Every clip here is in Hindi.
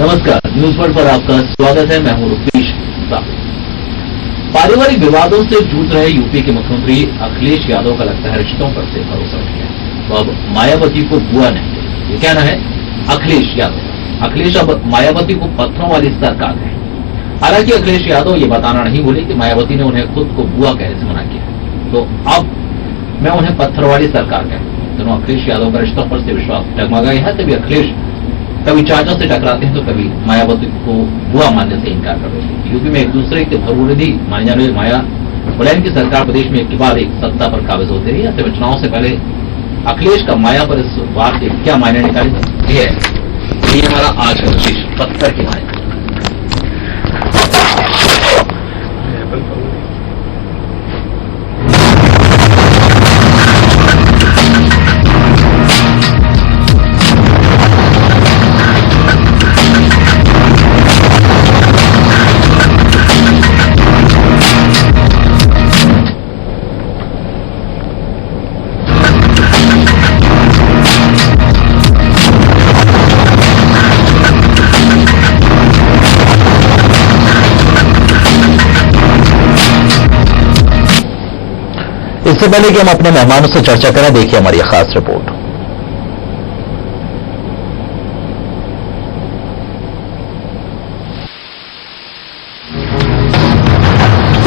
नमस्कार, न्यूज वर्ल्ड पर आपका स्वागत है। मैं हूं रुपेश साहू। पारिवारिक विवादों से जूझ रहे यूपी के मुख्यमंत्री अखिलेश यादव का लगता है रिश्तों पर से भरोसा उठ गया। तो अब मायावती को बुआ नहीं, ये कहना है अखिलेश यादव। अखिलेश अब मायावती को पत्थरों वाली सरकार है। हालांकि अखिलेश यादव ये बताना नहीं भूले कि मायावती ने उन्हें खुद को बुआ कहने से मना किया। तो अब मैं उन्हें पत्थर वाली सरकार कहूं। दोनों अखिलेश यादव का रिश्तों पर से विश्वास डगमगा गया है। तभी अखिलेश कभी चाचा से टकराते हैं तो कभी मायावती को बुआ मानने से इनकार कर देते हैं। यूपी में एक दूसरे के भरूनिधि माने जाने वाले माया मुलायम की सरकार प्रदेश में एक के बाद एक सत्ता पर काबिज होती रही। ऐसे चुनाव से पहले अखिलेश का माया पर इस बात के क्या मायने निकाले ये हमारा आज का विशेष पत्थर की माया। इससे पहले कि हम अपने मेहमानों से चर्चा करें, देखिए हमारी खास रिपोर्ट।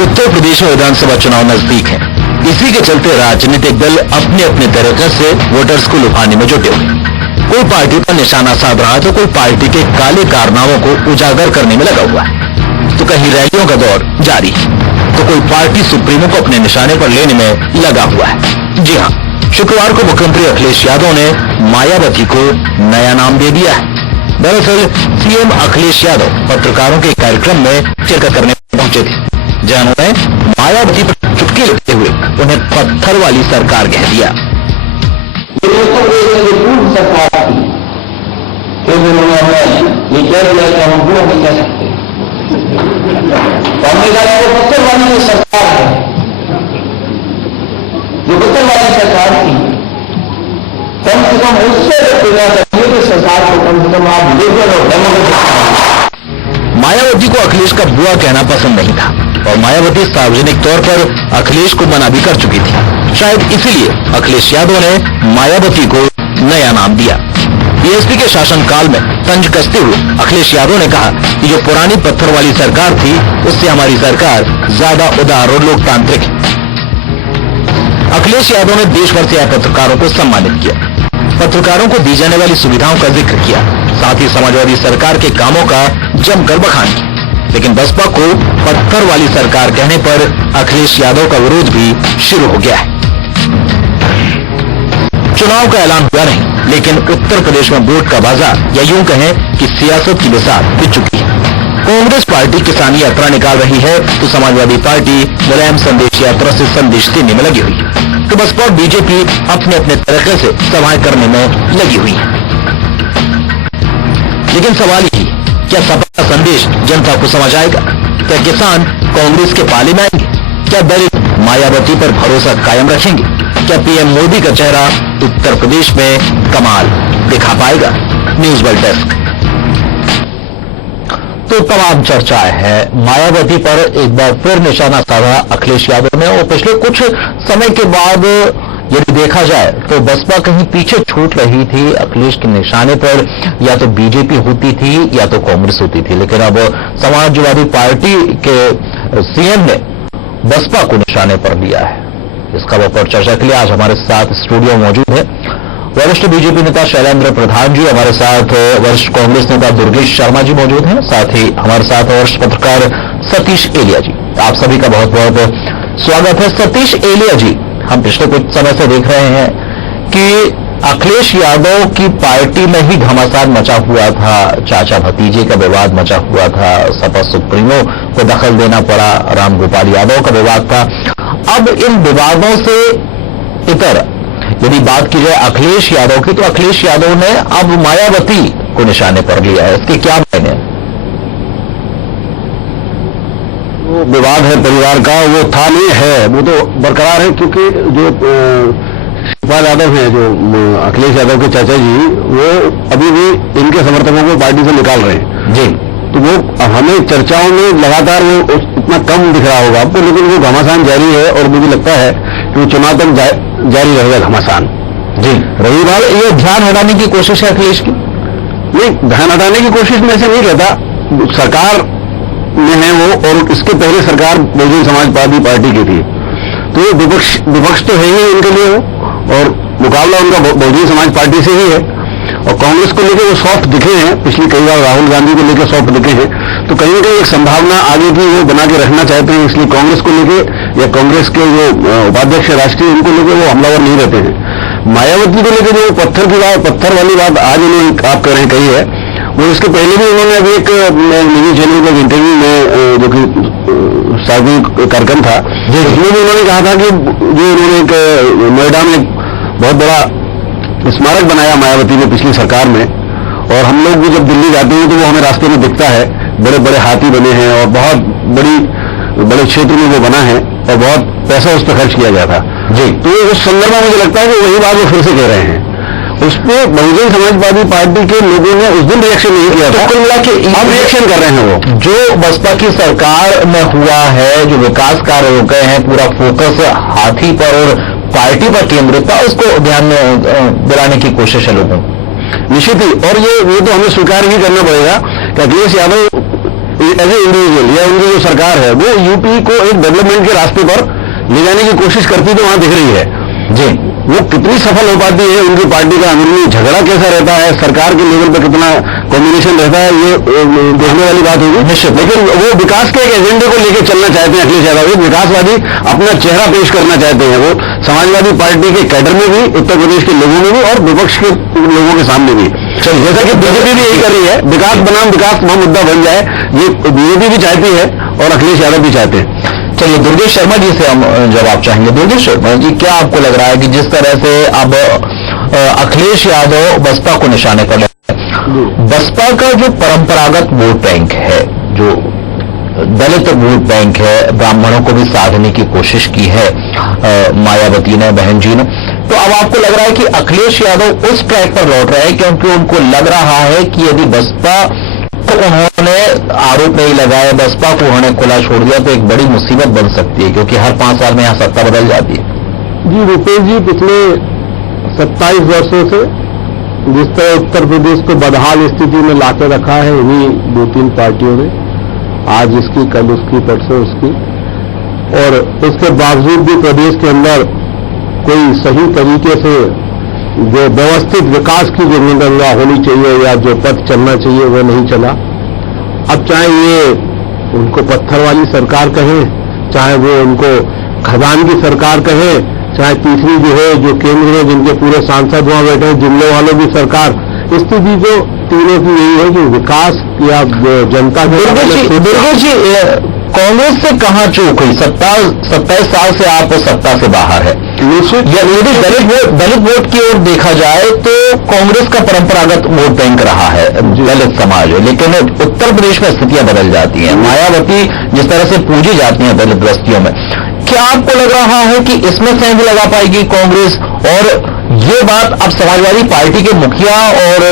उत्तर प्रदेश में विधानसभा चुनाव नजदीक है। इसी के चलते राजनीतिक दल अपने अपने तरीके से वोटर्स को लुभाने में जुटे हुए। कोई पार्टी पर निशाना साध रहा है तो कोई पार्टी के काले कारनामों को उजागर करने में लगा हुआ है, तो कहीं रैलियों का दौर जारी है, तो कोई पार्टी सुप्रीमो को अपने निशाने पर लेने में लगा हुआ है। जी हां, शुक्रवार को मुख्यमंत्री अखिलेश यादव ने मायावती को नया नाम दे दिया है। दरअसल सीएम अखिलेश यादव पत्रकारों के कार्यक्रम में शिरकत करने पहुंचे थे, जहां उन्होंने मायावती पर चुटकी लेते हुए उन्हें पत्थर वाली सरकार कह दिया। सरकार थी फिर उन्होंने हमें ये कह दिया कि हम बुआ नहीं कह सकते। हमने कहा वो पत्थर वाली जो सरकार है, जो पत्थर वाली सरकार थी, कम से कम उससे तुलना करिए कि सरकार को कम से कम आप लेकर और डेमोक्रेटिक। मायावती को अखिलेश का बुआ कहना पसंद नहीं था और मायावती सार्वजनिक तौर पर अखिलेश को मना भी कर चुकी थी। शायद इसीलिए अखिलेश यादव ने मायावती को नया नाम दिया। बीएसपी के शासनकाल में तंज कसते हुए अखिलेश यादव ने कहा कि जो पुरानी पत्थर वाली सरकार थी उससे हमारी सरकार ज्यादा उदार और लोकतांत्रिक है। अखिलेश यादव ने देश भर से आए पत्रकारों को सम्मानित किया, पत्रकारों को दी जाने वाली सुविधाओं का जिक्र किया, साथ ही समाजवादी सरकार के कामों का जमकर बखान किया। लेकिन बसपा को पत्थर वाली सरकार कहने पर अखिलेश यादव का विरोध भी शुरू हो गया है। चुनाव का ऐलान हुआ नहीं, लेकिन उत्तर प्रदेश में वोट का बाजार या यूं कहें कि सियासत की बिसात बिछ चुकी है। कांग्रेस पार्टी किसानी यात्रा निकाल रही है तो समाजवादी पार्टी मुलायम संदेश यात्रा से संदेश देने में लगी हुई है, तो बसपा और बीजेपी अपने अपने तरीके से सभाएं करने में लगी हुई है। लेकिन सवाल ही, क्या सपा का संदेश जनता को समझ आएगा? क्या किसान कांग्रेस के पाले में आएंगे? क्या दलित मायावती पर भरोसा कायम रखेंगे? क्या पीएम मोदी का चेहरा उत्तर प्रदेश में कमाल दिखा पाएगा? News world desk. तो तमाम चर्चाएं हैं। मायावती पर एक बार फिर निशाना साधा अखिलेश यादव ने, और पिछले कुछ समय के बाद यदि देखा जाए तो बसपा कहीं पीछे छूट रही थी। अखिलेश के निशाने पर या तो बीजेपी होती थी या तो कांग्रेस होती थी, लेकिन अब समाजवादी पार्टी के सीएम ने बसपा को निशाने पर लिया है। इस खबर पर चर्चा के लिए आज हमारे साथ स्टूडियो मौजूद है वरिष्ठ बीजेपी नेता शैलेंद्र प्रधान जी, हमारे साथ वरिष्ठ कांग्रेस नेता दुर्गेश शर्मा जी मौजूद हैं, साथ ही हमारे साथ वरिष्ठ पत्रकार सतीश एलिया जी। आप सभी का बहुत बहुत स्वागत है। सतीश एलिया जी, हम पिछले कुछ समय से देख रहे हैं कि अखिलेश यादव की पार्टी में ही घमासान मचा हुआ था, चाचा भतीजे का विवाद मचा हुआ था, सपा सुप्रीमो को दखल देना पड़ा, रामगोपाल यादव का विवाद था। अब इन विवादों से इतर यदि बात की जाए अखिलेश यादव की, तो अखिलेश यादव ने अब मायावती को निशाने पर लिया है। इसके क्या मायने? वो विवाद है परिवार का, वो था नहीं है, वो तो बरकरार है, क्योंकि जो शिवपाल यादव हैं, जो अखिलेश यादव के चाचा जी, वो अभी भी इनके समर्थकों को पार्टी से निकाल रहे हैं। जी। तो वो हमें चर्चाओं में लगातार वो उतना कम दिख रहा होगा आपको, लेकिन वो घमासान जारी है और मुझे लगता है कि वो चुनाव तक जारी रहेगा घमासान। जी। रही बात, ये ध्यान हटाने की कोशिश है अखिलेश की? नहीं, ध्यान हटाने की कोशिश में ऐसे नहीं कहता। सरकार में है वो, और इसके पहले सरकार बहुजन समाज पार्टी की थी, तो विपक्ष तो है ही उनके लिए वो, और मुकाबला उनका बहुजन समाज पार्टी से ही है। और कांग्रेस को लेकर वो सॉफ्ट दिखे हैं, पिछली कई बार राहुल गांधी को लेकर सॉफ्ट दिखे हैं, तो कहीं ना कहीं एक संभावना आगे की वो बना के रखना चाहते हैं, इसलिए कांग्रेस को लेकर या कांग्रेस के जो उपाध्यक्ष राष्ट्रीय उनको लेकर वो हमलावर नहीं रहते हैं। मायावती को लेकर जो पत्थर वाली बात आज उन्होंने आप कह रहे हैं कही है, वो इसके पहले भी उन्होंने अभी एक न्यूज चैनल के इंटरव्यू में जो कि सार्वजनिक कार्यक्रम था, उसमें भी उन्होंने कहा था कि जो उन्होंने एक नोएडा में बहुत बड़ा स्मारक बनाया मायावती ने पिछली सरकार में, और हम लोग भी जब दिल्ली जाते हैं तो वो हमें रास्ते में दिखता है, बड़े बड़े हाथी बने हैं और बहुत बड़े क्षेत्र में वो बना है और बहुत पैसा उस पर खर्च किया गया था। जी। तो उस संदर्भ में मुझे लगता है कि वही बात वो फिर से कह रहे हैं। उस पर बहुजन समाजवादी पार्टी के लोगों ने उस दिन रिएक्शन नहीं किया था, कुल मिला के अब रिएक्शन कर रहे हैं। वो जो बसपा की सरकार में हुआ है, जो विकास कार्य हो गए हैं, पूरा फोकस हाथी पर और पार्टी पर केंद्रित था, उसको ध्यान में दिलाने की कोशिश है लोगों को, निश्चित ही। और ये तो हमें स्वीकार ही करना पड़ेगा कि Akhilesh Yadav as a individual या उनकी जो सरकार है वो यूपी को एक डेवलपमेंट के रास्ते पर ले जाने की कोशिश करती तो वहां दिख रही है। जी। वो कितनी सफल हो पाती है, उनकी पार्टी का अंदरूनी झगड़ा कैसा रहता है, सरकार के लेवल पर कितना कॉम्बिनेशन रहता है, ये देखने वाली बात होगी निश्चित। लेकिन वो विकास के एक एजेंडे को लेकर चलना चाहते हैं अखिलेश यादव, एक विकासवादी अपना चेहरा पेश करना चाहते हैं। वो समाजवादी पार्टी के कैडर में भी, उत्तर प्रदेश के लोगों में भी और विपक्ष के लोगों के सामने भी, जैसा कि बीजेपी भी यही कर रही है, विकास बनाम विकास वह मुद्दा बन जाए, ये बीजेपी भी चाहती है और अखिलेश यादव भी चाहते हैं। चलिए दुर्गेश शर्मा जी से हम जवाब चाहेंगे। दुर्गेश शर्मा जी, क्या आपको लग रहा है कि जिस तरह से अब अखिलेश यादव बसपा को निशाने पर बसपा का जो परंपरागत वोट बैंक है, जो दलित वोट बैंक है, ब्राह्मणों को भी साधने की कोशिश की है मायावती ने, बहन जी ने, तो अब आपको लग रहा है कि अखिलेश यादव उस ट्रैक पर लौट रहे हैं, क्योंकि उनको लग रहा है कि यदि बसपा को उन्होंने आरोप नहीं लगाया, बसपा को उन्होंने खुला छोड़ दिया, तो एक बड़ी मुसीबत बन सकती है, क्योंकि हर 5 साल में यहां सत्ता बदल जाती है। जी रुपेश जी, पिछले 27 वर्षों से जिस तरह उत्तर प्रदेश को बदहाल स्थिति में लाकर रखा है इन्हीं 2-3 पार्टियों ने, आज इसकी, कल उसकी, परसों उसकी, और उसके बावजूद भी प्रदेश के अंदर कोई सही तरीके से जो व्यवस्थित विकास की जो गंगा होनी चाहिए या जो पथ चलना चाहिए वो नहीं चला। अब चाहे ये उनको पत्थर वाली सरकार कहें, चाहे वो उनको खदान की सरकार कहें, चाहे तीसरी जो है जो केंद्र में जिनके पूरे सांसद वहां बैठे हैं, जुमले वालों की सरकार, स्थिति जो तीनों की यही है कि विकास या जनता जी कांग्रेस से कहां चूक हुई? 27 साल से आप सत्ता से बाहर है। यदि दलित वोट की ओर देखा जाए तो कांग्रेस का परंपरागत वोट बैंक रहा है दलित समाज है, लेकिन उत्तर प्रदेश में स्थितियां बदल जाती हैं। मायावती जिस तरह से पूजी जाती हैं दलित बस्तियों में, क्या आपको लग रहा है कि इसमें सेंध लगा पाएगी कांग्रेस? और ये बात अब समाजवादी पार्टी के मुखिया और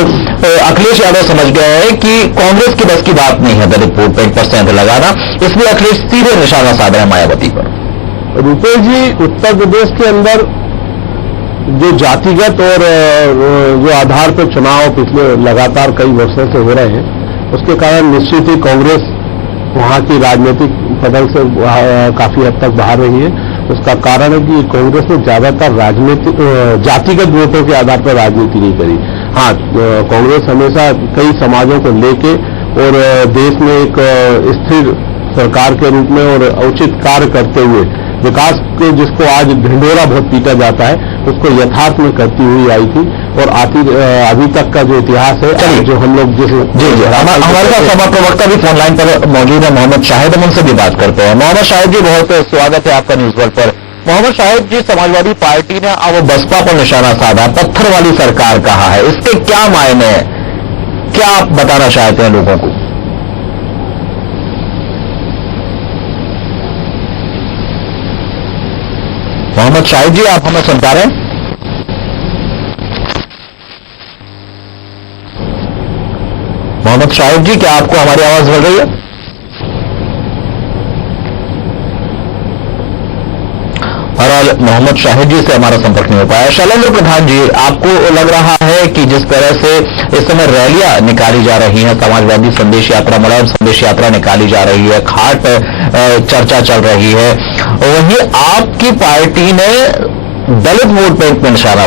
अखिलेश यादव समझ गए हैं कि कांग्रेस की बस की बात नहीं है दलित वोट बैंक पर सेंध लगाना, इसलिए अखिलेश सीधे निशाना साध रहे हैं मायावती पर। रुपेश जी, उत्तर प्रदेश के अंदर जो जातिगत और जो आधार पर चुनाव पिछले लगातार कई वर्षों से हो रहे हैं, उसके कारण निश्चित ही कांग्रेस वहां की राजनीतिक पटल से काफी हद तक बाहर रही है। उसका कारण है कि कांग्रेस ने ज्यादातर राजनीतिक जातिगत वोटों के आधार पर राजनीति नहीं करी। हाँ, कांग्रेस हमेशा कई समाजों को लेके और देश में एक स्थिर सरकार के रूप में और उचित कार्य करते हुए विकास के, जिसको आज ढिंढोरा बहुत पीटा जाता है, उसको यथार्थ में करती हुई आई थी। और अभी तक का जो इतिहास है, जो हम लोग जी हमारे साथ सभा प्रवक्ता भी फोन लाइन पर मौजूद है, मोहम्मद शाहिद, हम उनसे भी बात करते हैं। मोहम्मद शाहिद जी, बहुत स्वागत है आपका न्यूज वर्ल्ड पर। मोहम्मद शाहिद जी, समाजवादी पार्टी ने अब बसपा पर निशाना साधा, पत्थर वाली सरकार कहा है, इसके क्या मायने हैं, क्या आप बताना चाहते हैं लोगों को? मोहम्मद शाहिद जी, आप हमें सुन पा रहे हैं? मोहम्मद शाहिद जी, क्या आपको हमारी आवाज मिल रही है? बहरहाल मोहम्मद शाहिद जी से हमारा संपर्क नहीं हो पाया। शैलेंद्र प्रधान जी, आपको लग रहा है कि जिस तरह से इस समय रैलियां निकाली जा रही हैं, समाजवादी संदेश यात्रा, मुलायम संदेश यात्रा निकाली जा रही है, खाट चर्चा चल रही है, वहीं आपकी पार्टी ने दलित वोट बैंक में निशाना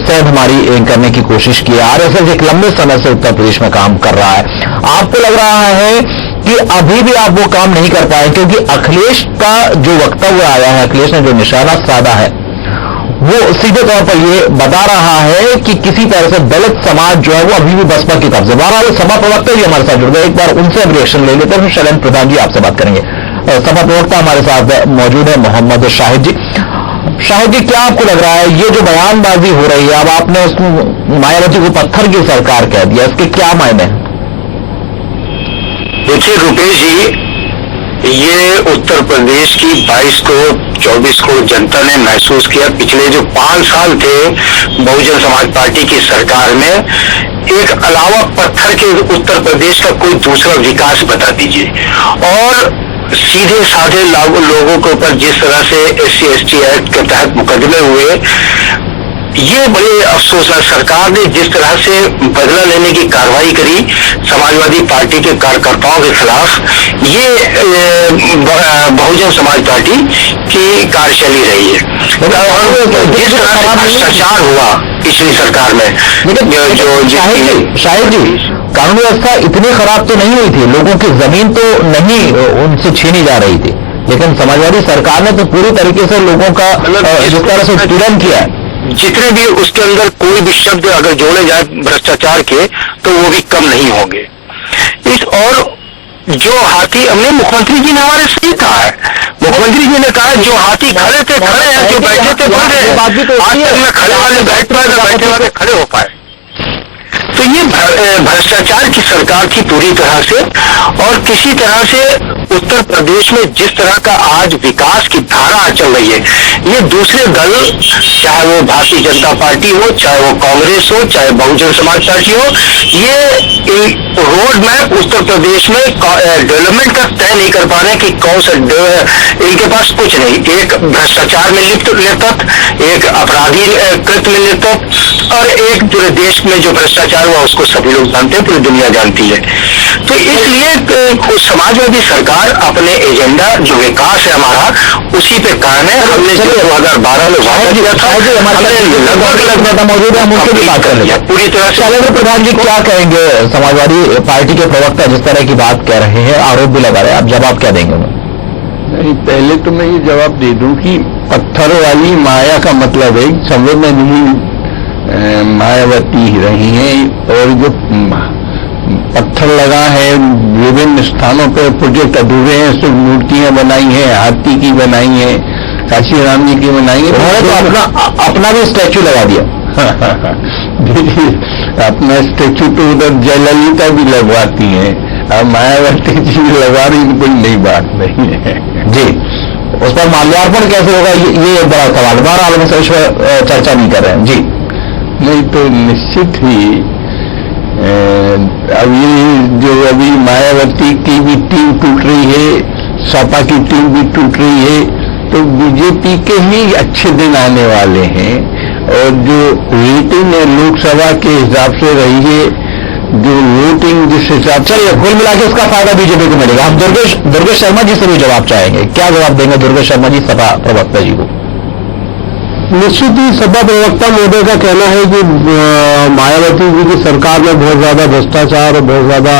सेंध हमारी करने की कोशिश की। आरएसएस एक लंबे समय से उत्तर प्रदेश में काम कर रहा है। आपको लग रहा है कि अभी भी आप वो काम नहीं कर पाए, क्योंकि अखिलेश का जो वक्तव्य आया है, अखिलेश ने जो निशाना साधा है, वो सीधे तौर पर ये बता रहा है कि किसी तरह से दलित समाज जो है वो अभी भी बसपा की कब्जे। बहरहाल सभा प्रवक्ता भी हमारे साथ जुड़ गए, एक बार उनसे हम रिएक्शन ले लेते हैं, फिर शैलेंद्र प्रधान जी आपसे बात करेंगे। सभा प्रवक्ता हमारे साथ मौजूद है मोहम्मद शाहिद जी। शाहिद जी, क्या आपको लग रहा है ये जो बयानबाजी हो रही है, अब आपने उस मायावती को पत्थर की सरकार कह दिया, इसके क्या मायने हैं? देखिए रुपेश जी, ये उत्तर प्रदेश की 22 करोड़ 24 करोड़ जनता ने महसूस किया। पिछले जो 5 साल थे बहुजन समाज पार्टी की सरकार में, एक अलावा पत्थर के उत्तर प्रदेश का कोई दूसरा विकास बता दीजिए। और सीधे साधे लोगों के ऊपर जिस तरह से SC/ST एक्ट के तहत मुकदमे हुए, ये बड़े अफसोस है। सरकार ने जिस तरह से बदला लेने की कार्रवाई करी समाजवादी पार्टी के कार्यकर्ताओं के खिलाफ, ये बहुजन समाज पार्टी की कार्यशैली रही है। जिस तरह से भ्रष्टाचार हुआ पिछली सरकार में, शाहिद जी, कानून व्यवस्था इतनी खराब तो नहीं हुई थी, लोगों की जमीन तो नहीं उनसे छीनी जा रही थी, लेकिन समाजवादी सरकार ने तो पूरी तरीके से लोगों का जिस तरह से उत्पीड़न किया है, जितने भी उसके अंदर कोई भी शब्द अगर जोड़े जाए भ्रष्टाचार के, तो वो भी कम नहीं होंगे। और जो हाथी, हमने मुख्यमंत्री जी ने हमारे सही कहा है, मुख्यमंत्री जी ने कहा जो हाथी खड़े थे खड़े हैं, जो बैठे थे बैठे, आज तक में खड़े वाले बैठ पाए ना बैठे वाले खड़े हो पाए। तो ये भ्रष्टाचार की सरकार थी पूरी तरह से। और किसी तरह से उत्तर प्रदेश में जिस तरह का आज विकास की धारा चल रही है, ये दूसरे दल, चाहे वो भारतीय जनता पार्टी हो, चाहे वो कांग्रेस हो, चाहे बहुजन समाज पार्टी हो, ये रोड मैप उत्तर प्रदेश में डेवलपमेंट का तय नहीं कर पा रहे कि कौन सा, इनके पास कुछ नहीं। एक भ्रष्टाचार में लिप्त, एक अपराधी कृत में लिप्त, और एक पूरे देश में जो भ्रष्टाचार हुआ उसको सभी लोग जानते हैं, पूरी दुनिया जानती है। तो इसलिए समाजवादी सरकार अपने एजेंडा जो विकास है हमारा, उसी पे कायम है। हमने जो 2012 में वादा किया था, लगभग मौजूद है, हम उनसे भी बात कर रहे हैं पूरी तरह से। शैलेंद्र प्रधान जी, क्या कहेंगे? समाजवादी पार्टी के प्रवक्ता जिस तरह की बात कह रहे हैं, आरोप भी लगा रहे हैं, आप जवाब क्या देंगे उन्हें? नहीं, पहले तो मैं ये जवाब दे दूं कि पत्थर वाली माया का मतलब है समय में नहीं मायावती रही हैं, और जो पत्थर लगा है विभिन्न स्थानों पर प्रोजेक्ट अधूरे हैं, सिर्फ मूर्तियां बनाई हैं, हाथी की बनाई है, काशी राम जी की बनाई है, उन्होंने तो अपना भी स्टैचू लगा दिया। देखिए, अपना स्टैचू तो उधर जयललिता भी लगवाती है, अब मायावती जी लगा रही, कोई नई बात नहीं है जी। उस पर माल्यार्पण कैसे होगा, ये एक बड़ा सवाल। बहरहाल हम इस पर चर्चा नहीं कर रहे हैं जी। नहीं तो निश्चित ही अभी जो अभी मायावती की भी टीम टूट रही है, सपा की टीम भी टूट रही है, तो बीजेपी के ही अच्छे दिन आने वाले हैं। और जो रेटिंग है लोकसभा के हिसाब से रही है, जो वोटिंग जिस हिसाब से, कुल मिला के इसका फायदा बीजेपी को मिलेगा। हम दुर्गेश शर्मा जी से भी जवाब चाहेंगे, क्या जवाब देंगे दुर्गेश शर्मा जी सपा प्रवक्ता जी को? निश्चित ही सपा प्रवक्ता महोदय का कहना है कि मायावती जी की सरकार में बहुत ज्यादा भ्रष्टाचार और बहुत ज्यादा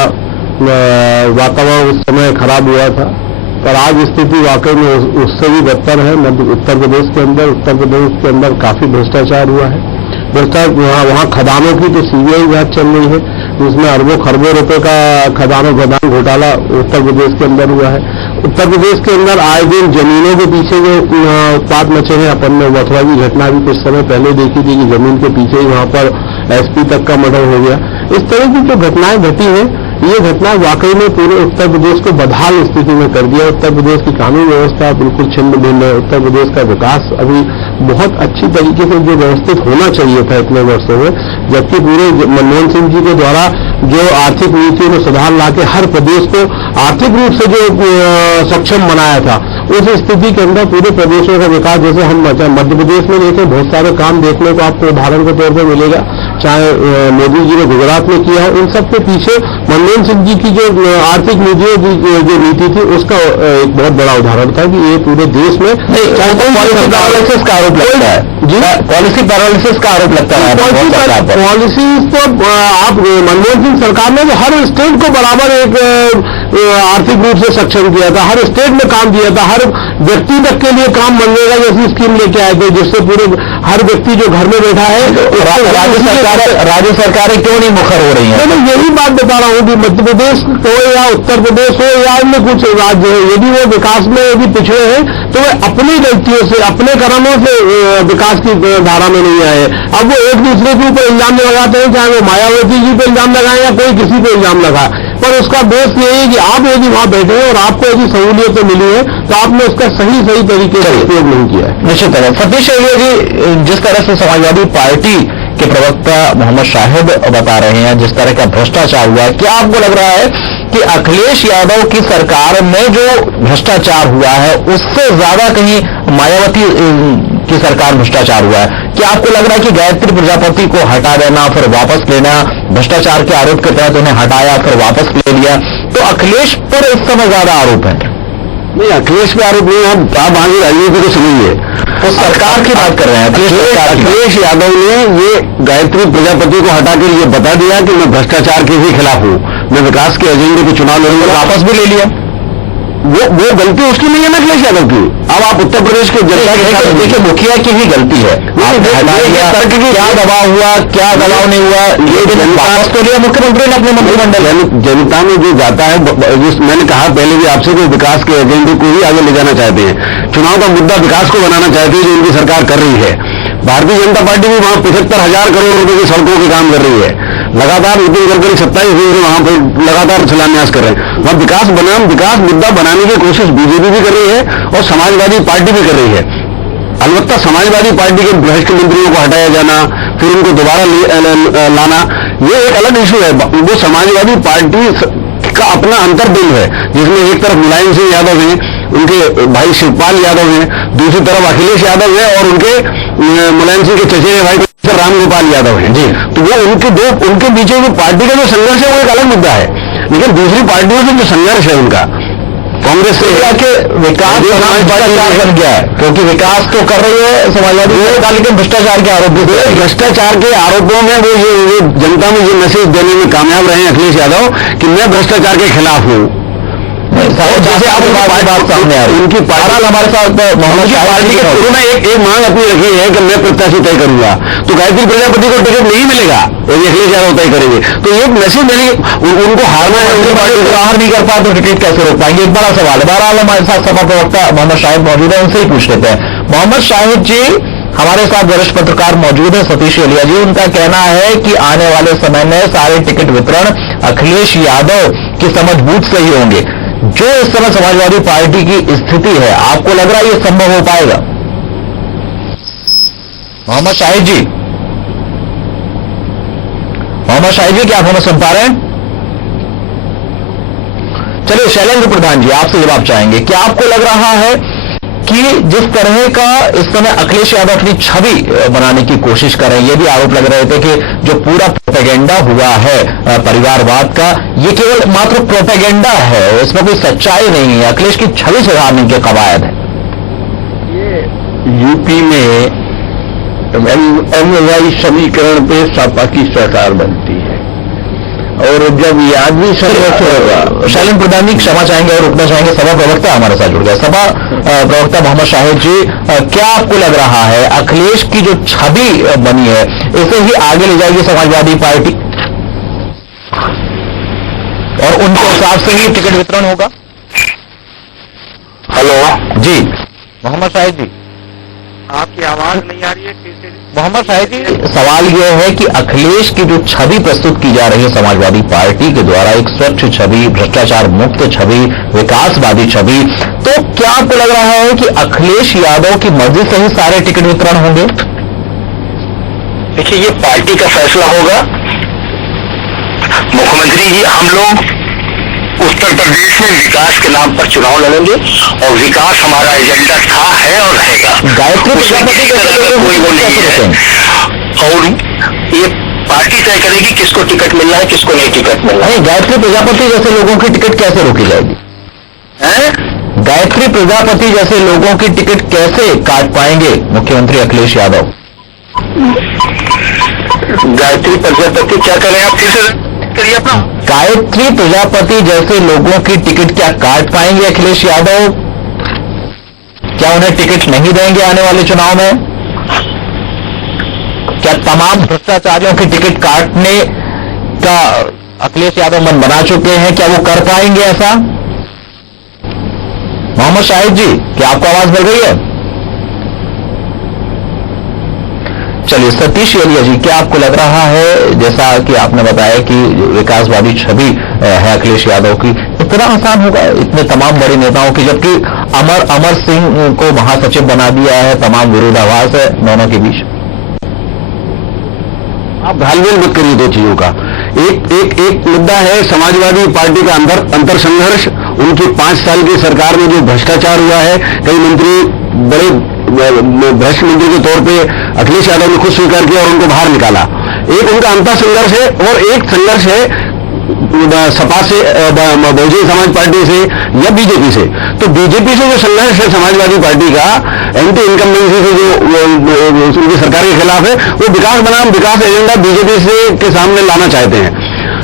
वातावरण उस समय खराब हुआ था, पर आज स्थिति वाकई में उससे भी बदतर है। उत्तर प्रदेश के अंदर काफी भ्रष्टाचार हुआ है। वहाँ खदानों की तो CBI जांच चल रही है, जिसमें अरबों खरबों रुपए का खदान घोटाला उत्तर प्रदेश के अंदर हुआ है। उत्तर प्रदेश के अंदर आए दिन जमीनों के पीछे जो उत्पात मचे हैं, अपन ने मथुरा की घटना भी कुछ समय पहले देखी थी कि जमीन के पीछे ही वहां पर SP तक का मर्डर हो गया। इस तरह की जो घटनाएं घटी हैं, ये घटना वाकई में पूरे उत्तर प्रदेश को बदहाल स्थिति में कर दिया। उत्तर प्रदेश की कानून व्यवस्था बिल्कुल छिन्न भिन्न है। उत्तर प्रदेश का विकास अभी बहुत अच्छी तरीके से जो व्यवस्थित होना चाहिए था इतने वर्षों में, जबकि पूरे मनमोहन सिंह जी के द्वारा जो आर्थिक नीतियों में सुधार लाके हर प्रदेश को आर्थिक रूप से जो सक्षम बनाया था, उस स्थिति के अंदर पूरे प्रदेशों का विकास, जैसे हम मध्य प्रदेश में देखें, बहुत सारे काम देखने को आपको उदाहरण के तौर पर मिलेगा, चाहे मोदी जी ने गुजरात में किया, उन सब के पीछे मनमोहन सिंह जी की जो आर्थिक नीतियों की जो नीति थी, उसका एक बहुत बड़ा उदाहरण था कि ये पूरे देश में पॉलिसी पैरालिसिस का आरोप लगता है जी, पॉलिसी पैरालिसिस का आरोप लगता है। पॉलिसी तो आप मनमोहन सिंह सरकार ने तो हर स्टेट को बराबर एक आर्थिक रूप से सक्षम किया था, हर स्टेट में काम किया था, हर व्यक्ति तक के लिए काम मनरेगा जैसी स्कीम लेके आए थे, जिससे पूरे हर व्यक्ति जो घर में बैठा है, राज्य सरकारें क्यों नहीं मुखर हो रही हैं? मैं यही बात बता रहा हूँ कि मध्य प्रदेश हो या उत्तर प्रदेश हो या अन्य कुछ राज्य हो, यदि वो विकास में यदि पिछड़े हैं तो वे अपनी गलतियों से, अपने कर्मों से विकास की धारा में नहीं आए। अब वो एक दूसरे के ऊपर इल्जाम लगाते हैं, चाहे वो मायावती जी पे इल्जाम लगाए या कोई किसी पे इल्जाम लगाए, पर उसका दोष यही है कि आप यदि वहां बैठे हैं और आपको यदि सहूलियतें मिली है तो आपने उसका सही तरीके से उपयोग नहीं किया है। निश्चित तरह सतीश अय्यर जी, जिस तरह से समाजवादी पार्टी के प्रवक्ता मोहम्मद शाहिद बता रहे हैं, जिस तरह का भ्रष्टाचार हुआ है, क्या आपको लग रहा है कि अखिलेश यादव की सरकार में जो भ्रष्टाचार हुआ है उससे ज्यादा कहीं मायावती की सरकार भ्रष्टाचार हुआ है? क्या आपको लग रहा है कि गायत्री प्रजापति को हटा देना, फिर वापस लेना, भ्रष्टाचार के आरोप के तहत उन्हें हटाया फिर वापस ले लिया, तो अखिलेश पर इस समय ज्यादा आरोप है? नहीं, अखिलेश पे आरोप नहीं है, आप आगे राजनीति को समझिए, तो सरकार की बात कर रहे हैं। अखिलेश यादव ने ये गायत्री प्रजापति को हटाकर ये बता दिया कि मैं भ्रष्टाचार के भी खिलाफ हूं, मैं विकास के एजेंडे पे चुनाव लड़ूंगा, वापस भी ले लिया। वो गलती उसकी नहीं है ना अखिलेश यादव की। अब आप उत्तर प्रदेश के जनता के साथ देखिए, मुखिया की ही गलती है, क्या दबाव हुआ, क्या दबाव नहीं हुआ, ये वापस तो लिया मुख्यमंत्री ने अपने मंत्रिमंडल। जनता में जो जाता है, मैंने कहा पहले भी आपसे कि विकास के एजेंडे को ही आगे ले जाना चाहते हैं, चुनाव का मुद्दा विकास को बनाना चाहते हैं, जो उनकी सरकार कर रही है। भारतीय जनता पार्टी भी वहां 75,000 करोड़ रुपए की सड़कों के काम कर रही है, लगातार नितिन गडकरी 27 दिन वहां पर लगातार शिलान्यास कर रहे हैं। वहां विकास मुद्दा बनाने की कोशिश बीजेपी भी कर रही है और समाजवादी पार्टी भी कर रही है। अलबत्ता समाजवादी पार्टी के भ्रष्ट मंत्रियों को हटाया जाना, फिर उनको दोबारा लाना, ये एक अलग इशू है। वो समाजवादी पार्टी का अपना अंतर्बिंब है, जिसमें एक तरफ मुलायम सिंह यादव हैं, उनके भाई शिवपाल यादव हैं, दूसरी तरफ अखिलेश यादव है और उनके मुलायम सिंह के चचेरे भाई रामगोपाल यादव हैं जी। तो वो उनके बीच जो पार्टी का जो संघर्ष है वो एक अलग मुद्दा है, लेकिन दूसरी पार्टियों से जो संघर्ष है उनका, कांग्रेस से जाके विकास बन गया है, क्योंकि विकास तो कर रही है समाजवादी, लेकिन भ्रष्टाचार के आरोप भी, भ्रष्टाचार के आरोपों में वो ये जनता में ये मैसेज देने में कामयाब रहे हैं अखिलेश यादव कि मैं भ्रष्टाचार के खिलाफ हूँ। जैसे आप बात सामने आ रही है, उनकी पार्टी हमारे साथ मोहम्मद पार्टी के शुरू में एक मांग अपनी रखी है कि मैं प्रत्याशी तय करूंगा, तो गायत्री प्रजापति को टिकट नहीं मिलेगा, यदि अखिलेश यादव तय करेंगे तो एक मैसेज देने उनको हारना है, उनकी पार्टी को बाहर नहीं कर पाए तो टिकट कैसे रोक पाएंगे? एक बड़ा सवाल है। बहरहाल हमारे साथ सपा प्रवक्ता मोहम्मद शाहिद मौजूद है, उनसे ही पूछ लेते हैं। मोहम्मद शाहिद जी, हमारे साथ वरिष्ठ पत्रकार मौजूद है सतीश अय्यर जी, उनका कहना है कि आने वाले समय में सारे टिकट वितरण अखिलेश यादव की समझबूझ से ही होंगे। जो इस समय समाजवादी पार्टी की स्थिति है, आपको लग रहा है ये संभव हो पाएगा? मोहम्मद शाहिद जी, क्या आप हमें सुन पा रहे हैं? चलिए शैलेंद्र प्रधान जी, आपसे जवाब चाहेंगे। क्या आपको लग रहा है कि जिस तरह का इस समय अखिलेश यादव अपनी छवि बनाने की कोशिश कर रहे हैं, ये भी आरोप लग रहे थे कि जो पूरा प्रोपेगेंडा हुआ है परिवारवाद का, ये केवल मात्र प्रोपेगेंडा है, इसमें कोई सच्चाई नहीं है, अखिलेश की छवि सुधारने के कवायद है। ये यूपी में MY समीकरण पे सपा की सरकार बनती है, और जब ये आदमी संघर्ष होगा। शैलेंद्र प्रधान जी क्षमा चाहेंगे और रुकना चाहेंगे, सभा प्रवक्ता हमारे साथ जुड़ गया। सभा प्रवक्ता मोहम्मद शाहिद जी, क्या आपको लग रहा है अखिलेश की जो छवि बनी है इसे ही आगे ले जाएगी समाजवादी पार्टी और उनके हिसाब से ही टिकट वितरण होगा? हेलो जी मोहम्मद शाहिद जी, आपकी आवाज नहीं आ रही है, मोहम्मद शाहिद जी, सवाल यह है कि अखिलेश की जो छवि प्रस्तुत की जा रही है समाजवादी पार्टी के द्वारा, एक स्वच्छ छवि, भ्रष्टाचार मुक्त छवि, विकासवादी छवि, तो क्या आपको लग रहा है कि अखिलेश यादव की मर्जी से ही सारे टिकट वितरण होंगे? देखिए, ये पार्टी का फैसला होगा, मुख्यमंत्री जी, हम लोग उत्तर प्रदेश में विकास के नाम पर चुनाव लड़ेंगे और विकास हमारा एजेंडा था, है और रहेगा। गायत्री प्रजापति कोई वो नहीं है और ये पार्टी तय करेगी किसको टिकट मिलना है, किसको नहीं टिकट मिलना है। नहीं, गायत्री प्रजापति जैसे लोगों की टिकट कैसे रोकी जाएगी? गायत्री प्रजापति जैसे लोगों की टिकट कैसे काट पाएंगे मुख्यमंत्री अखिलेश यादव? गायत्री प्रजापति क्या करें, आप फिर से करिए अपना। गायत्री प्रजापति जैसे लोगों की टिकट क्या काट पाएंगे अखिलेश यादव? क्या उन्हें टिकट नहीं देंगे आने वाले चुनाव में? क्या तमाम भ्रष्टाचारियों की टिकट काटने का अखिलेश यादव मन बना चुके हैं? क्या वो कर पाएंगे ऐसा? मोहम्मद शाहिद जी, क्या आपको आवाज मिल रही है? चलिए, सतीश एलिया जी, क्या आपको लग रहा है, जैसा कि आपने बताया कि विकासवादी छवि है अखिलेश यादव की, इतना आसान होगा इतने तमाम बड़े नेताओं की, जबकि अमर सिंह को महासचिव बना दिया है, तमाम विरोधाभास है दोनों के बीच? आप घालमेल मत करिए दो चीजों का। एक मुद्दा है समाजवादी पार्टी का अंतर संघर्ष, उनकी 5 साल की सरकार में जो भ्रष्टाचार हुआ है, कई मंत्री बड़े भ्रष्ट मंत्री के तौर पे अखिलेश यादव ने खुद स्वीकार किया और उनको बाहर निकाला। एक उनका अंतर संघर्ष है और एक संघर्ष है सपा से, बहुजन समाज पार्टी से या बीजेपी से। तो बीजेपी से जो संघर्ष है समाजवादी पार्टी का, एंटी इनकम्बेंसी से जो उनकी सरकार के खिलाफ है, वो विकास बनाम विकास एजेंडा बीजेपी से के सामने लाना चाहते हैं।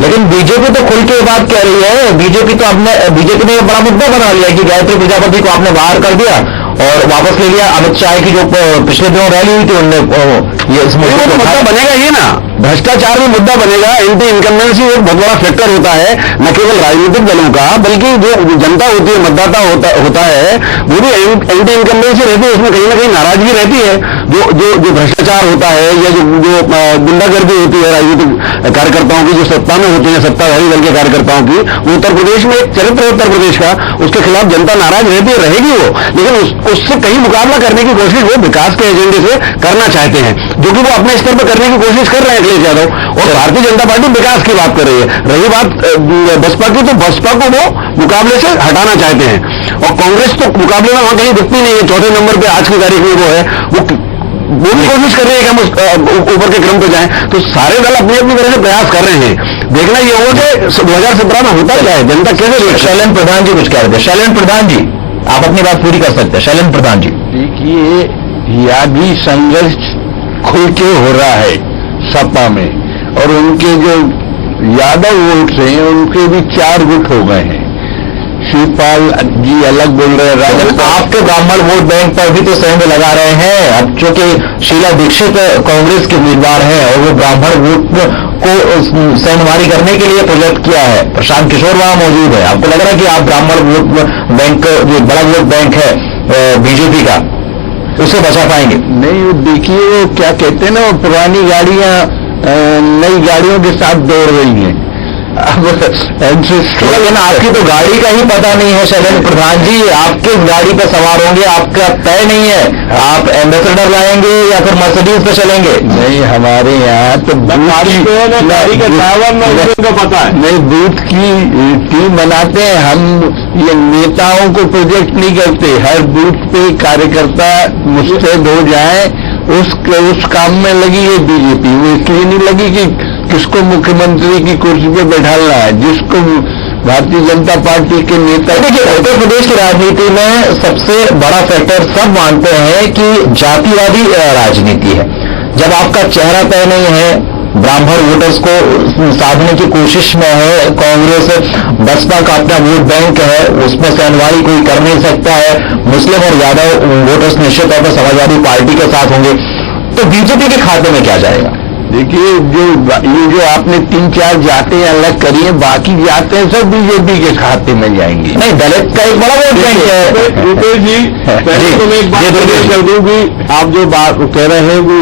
लेकिन बीजेपी तो खुल के बात कह रही है। बीजेपी ने बड़ा मुद्दा बना लिया कि गायत्री प्रजापति को आपने बाहर कर दिया और वापस ले लिया। अमित शाह की जो पिछले दिनों रैली हुई थी, उन्होंने ये मुद्दा बनेगा ही ना, भ्रष्टाचार भी मुद्दा बनेगा। एंटी इनकम्बेंसी एक बहुत बड़ा फैक्टर होता है, न केवल राजनीतिक दलों का, बल्कि जो जनता होती है, मतदाता होता है, वो भी एंटी इनकम्बेंसी रहती है, उसमें कहीं ना कहीं नाराजगी रहती है। जो भ्रष्टाचार होता है या जो गुंडागर्दी होती है राजनीतिक कार्यकर्ताओं की, जो सत्ता में होती है, सत्ताधारी दल के कार्यकर्ताओं की, वो उत्तर प्रदेश में एक चरित्र है उत्तर प्रदेश का, उसके खिलाफ जनता नाराज रहती है, रहेगी वो। लेकिन उससे कहीं मुकाबला करने की कोशिश वो विकास के एजेंडे से करना चाहते हैं, जो कि वो अपने स्तर पर करने की कोशिश कर रहे हैं अखिलेश यादव। और भारतीय जनता पार्टी विकास की बात कर रही है। रही बात बसपा की, तो बसपा को वो मुकाबले से हटाना चाहते हैं और कांग्रेस तो मुकाबले में वहां कहीं दिखती नहीं है। 4थे नंबर पे आज की तारीख में वो है, वो भी कोशिश कर रहे हैं कि हम ऊपर के क्रम पे जाएं। तो सारे दल अपनी अपनी तरह से प्रयास कर रहे हैं। देखना ये होगा कि 2017 में होता क्या है, जनता कैसे। शैलेंद्र प्रधान जी कुछ कह रहे थे। शैलेंद्र प्रधान जी, आप अपनी बात पूरी कर सकते हैं। शैलेंद्र प्रधान जी, देखिए, यह भी संघर्ष खुल के हो रहा है सपा में, और उनके जो यादव वोट हैं उनके भी 4 गुट हो गए हैं। शिवपाल जी अलग बोल रहे हैं, लेकिन आपके ब्राह्मण वोट बैंक पर भी तो सेंध लगा रहे हैं। अब चूंकि शीला दीक्षित कांग्रेस के उम्मीदवार हैं और वो ब्राह्मण वोट को सेंधमारी करने के लिए प्रोजेक्ट किया है, प्रशांत किशोर वहां मौजूद है। आपको लग रहा है कि आप ब्राह्मण वोट बैंक, जो बड़ा वोट बैंक है बीजेपी का, उसे बचा पाएंगे? नहीं, देखिए वो क्या कहते हैं ना, वो पुरानी गाड़ियां नई गाड़ियों के साथ दौड़ रही हैं। अब लेकिन आपकी तो गाड़ी का ही पता नहीं है शैलेंद्र प्रधान जी, आप किस गाड़ी पर सवार होंगे आपका तय नहीं है। आप एम्बेसडर लाएंगे या फिर मर्सिडीज पे चलेंगे? नहीं, हमारे यहाँ तो गाड़ी का ड्राइवर को पता है नहीं, बूथ की टीम बनाते हैं हम। ये नेताओं को प्रोजेक्ट नहीं करते, हर बूथ पे कार्यकर्ता मुस्तैद हो जाए, उस काम में लगी है बीजेपी। वो इसलिए नहीं लगी कि किसको मुख्यमंत्री की कुर्सी पे बैठाना है, जिसको भारतीय जनता पार्टी के नेता। देखिए, उत्तर प्रदेश की राजनीति में सबसे बड़ा फैक्टर सब मानते हैं कि जातिवादी राजनीति है। जब आपका चेहरा तय नहीं है, ब्राह्मण वोटर्स को साधने की कोशिश में है, कांग्रेस बसपा का अपना वोट बैंक है, उसमें सेंधमारी कोई कर नहीं सकता है, मुस्लिम और यादव वोटर्स निश्चित तौर पर समाजवादी पार्टी के साथ होंगे, तो बीजेपी के खाते में क्या जाएगा? देखिए, ये जो आपने 3-4 जातें अलग करी हैं, बाकी जातें सब बीजेपी के खाते में जाएंगी। नहीं, दलित का एक बड़ा वोट बैंक है। रुपेश जी, पहले तो मैं एक बात कर दूं कि आप जो बात कह रहे हैं कि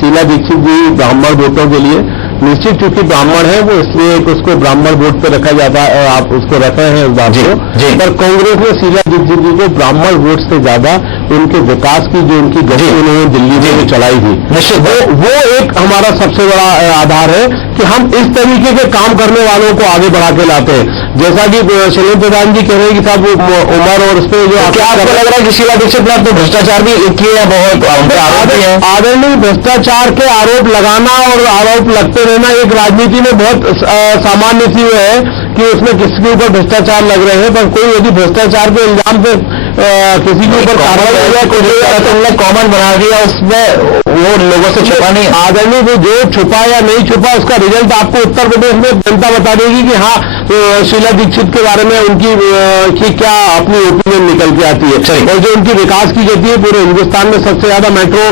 शीला दीक्षित जी ब्राह्मण वोटों के लिए, निश्चित चूंकि ब्राह्मण है वो इसलिए उसको ब्राह्मण वोट पे रखा जाता है, आप उसको रख रहे हैं उस बात को। पर कांग्रेस ने शीला दीक्षित जी को ब्राह्मण वोट से ज्यादा उनके विकास की जो उनकी गति उन्होंने दिल्ली में चलाई थी, निश्चित वो एक हमारा सबसे बड़ा आधार है कि हम इस तरीके के काम करने वालों को आगे बढ़ा के लाते हैं। जैसा कि शैलेंद्र प्रधान जी कह रहे हैं कि साहब उम्र और उस पर जो क्या आपको लग रहा है कि शीला दीक्षित ने तो भ्रष्टाचार भी किए हैं, बहुत आदरणीय भ्रष्टाचार के आरोप लगाना और आरोप लगते रहना एक राजनीति में बहुत सामान्य सी है कि उसमें किसके ऊपर भ्रष्टाचार लग रहे हैं, पर कोई यदि भ्रष्टाचार के इल्जाम पे किसी के ऊपर कार्रवाई कॉमन बना दिया, उसमें वो लोगों से छुपा नहीं। आदरणीय जो छुपा या नहीं छुपा उसका रिजल्ट आपको उत्तर प्रदेश में जनता बता देगी कि हाँ शीला दीक्षित के बारे में उनकी की क्या अपनी ओपिनियन निकल के आती है। और जो उनकी विकास की गति है पूरे हिंदुस्तान में सबसे ज्यादा मेट्रो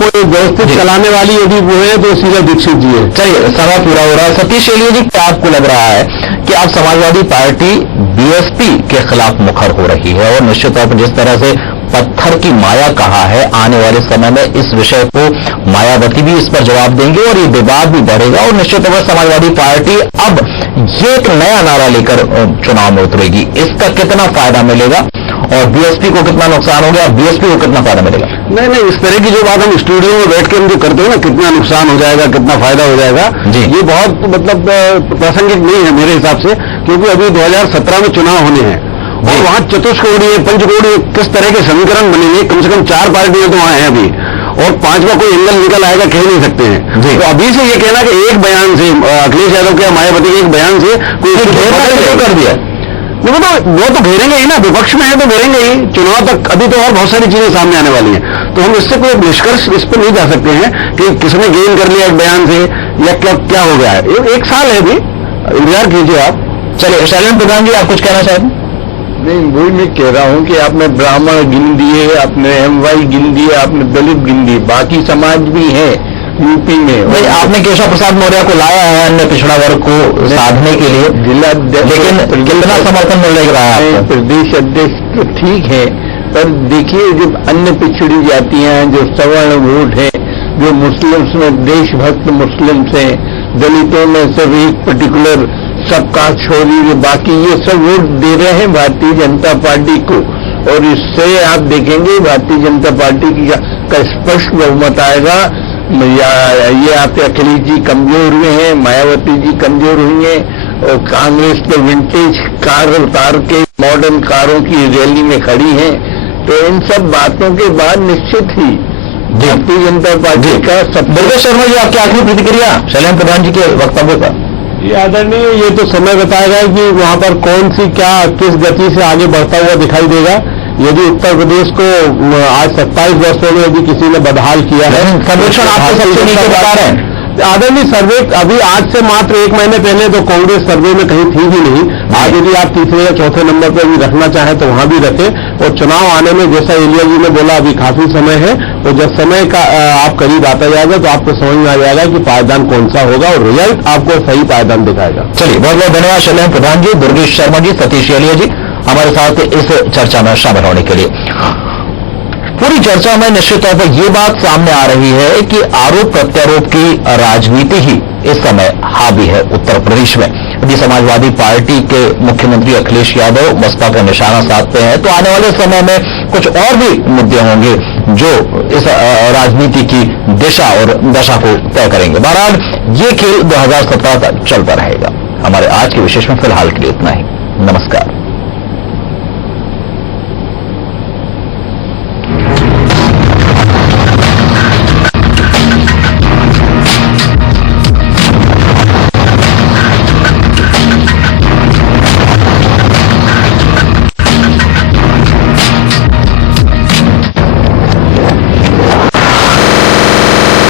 को व्यवस्थित चलाने वाली यदि वो है तो शीला दीक्षित जी है। चलिए, समय पूरा हो रहा है। सतीश एलिया जी, क्या आपको लग रहा है कि अब समाजवादी पार्टी बीएसपी के खिलाफ मुखर हो रही है और निश्चित तौर पर जिस तरह से पत्थर की माया कहा है, आने वाले समय में इस विषय को मायावती भी इस पर जवाब देंगे और ये विवाद भी बढ़ेगा और निश्चित तौर पर समाजवादी पार्टी अब ये एक नया नारा लेकर चुनाव में उतरेगी। इसका कितना फायदा मिलेगा और बीएसपी को कितना नुकसान हो गया, बीएसपी को कितना फायदा मिलेगा? नहीं, इस तरह की जो बात हम स्टूडियो में बैठ के हम जो करते हैं ना, कितना नुकसान हो जाएगा, कितना फायदा हो जाएगा, ये बहुत मतलब प्रासंगिक नहीं है मेरे हिसाब से, क्योंकि अभी 2017 में चुनाव होने हैं और वहां चतुष्कोणीय पंचकोणीय किस तरह के समीकरण बनेंगे, कम से कम 4 पार्टियां तो वहां हैं अभी और 5वां कोई एंगल निकल आएगा कह नहीं सकते हैं। तो अभी से ये कहना कि एक बयान से अखिलेश यादव के मायावती के एक बयान से कोई घेरना कर दिया, वो तो घेरेंगे ही ना, विपक्ष में है तो घेरेंगे ही, चुनाव तक अभी तो और बहुत सारी चीजें सामने आने वाली हैं। तो हम इससे कोई निष्कर्ष इस पर नहीं जा सकते हैं कि किसने गेन कर लिया एक बयान से या क्या हो गया है। एक साल है अभी, इंतजार कीजिए आप। चलिए, शैलेंद्र प्रधान जी, आप कुछ कहना चाहेंगे? नहीं, वही मैं कह रहा हूं कि आपने ब्राह्मण गिन दिए, आपने एमवाई गिन दिए, आपने दलित गिन दिए, बाकी समाज भी है यूपी में। भाई, आपने केशव प्रसाद मौर्य को लाया है अन्य पिछड़ा वर्ग को साधने के लिए, लेकिन कितना समर्थन मिल रहा है आपको? प्रदेश अध्यक्ष तो ठीक है, पर देखिए जब अन्य पिछड़ी जातियां जो सवर्ण वोट है, जो मुस्लिम्स में देशभक्त मुस्लिम्स हैं, दलितों में सब एक पर्टिकुलर सबका छोड़ी बाकी ये सब वोट दे रहे हैं भारतीय जनता पार्टी को, और इससे आप देखेंगे भारतीय जनता पार्टी का स्पष्ट बहुमत आएगा। ये आपके अखिलेश जी कमजोर हुए हैं, मायावती जी कमजोर हुई हैं और कांग्रेस तो विंटेज कार उतार के मॉडर्न कारों की रैली में खड़ी है। तो इन सब बातों के बाद निश्चित ही भारतीय जनता पार्टी का सब। दुर्गेश शर्मा जी, आपकी आखिरी प्रतिक्रिया शैलेंद्र प्रधान जी के वक्तव्य पर? आदरणीय, ये तो समय बताएगा कि वहां पर कौन सी किस गति से आगे बढ़ता हुआ दिखाई देगा। यदि उत्तर प्रदेश को आज 27 वर्षों में यदि किसी ने बदहाल किया है, सर्वेक्षण आपको सबसे नीचे बता रहे हैं। आदरणीय, सर्वे अभी आज से मात्र 1 महीने पहले तो कांग्रेस सर्वे में कहीं थी ही नहीं। आज यदि आप तीसरे या चौथे नंबर पर भी रखना चाहें तो वहां भी रखें। और चुनाव आने में जैसा एलिया जी ने बोला अभी काफी समय है, और जब समय का आप करीब आता जाएगा तो आपको समझ में आ जाएगा कि पायदान कौन सा होगा और रिजल्ट आपको सही पायदान दिखाएगा। चलिए, बहुत बहुत धन्यवाद शैलेंद्र प्रधान जी, दुर्गेश शर्मा जी, सतीश एलिया जी हमारे साथ इस चर्चा में शामिल होने के लिए। पूरी चर्चा में निश्चित तौर पर यह बात सामने आ रही है कि आरोप प्रत्यारोप की राजनीति ही इस समय हावी है उत्तर प्रदेश में। यदि समाजवादी पार्टी के मुख्यमंत्री अखिलेश यादव बसपा का निशाना साधते हैं तो आने वाले समय में कुछ और भी मुद्दे होंगे जो इस राजनीति की दिशा और दशा को तय करेंगे। बहरहाल ये खेल 2017 तक चलता रहेगा। हमारे आज के विशेष में फिलहाल के लिए इतना ही। नमस्कार।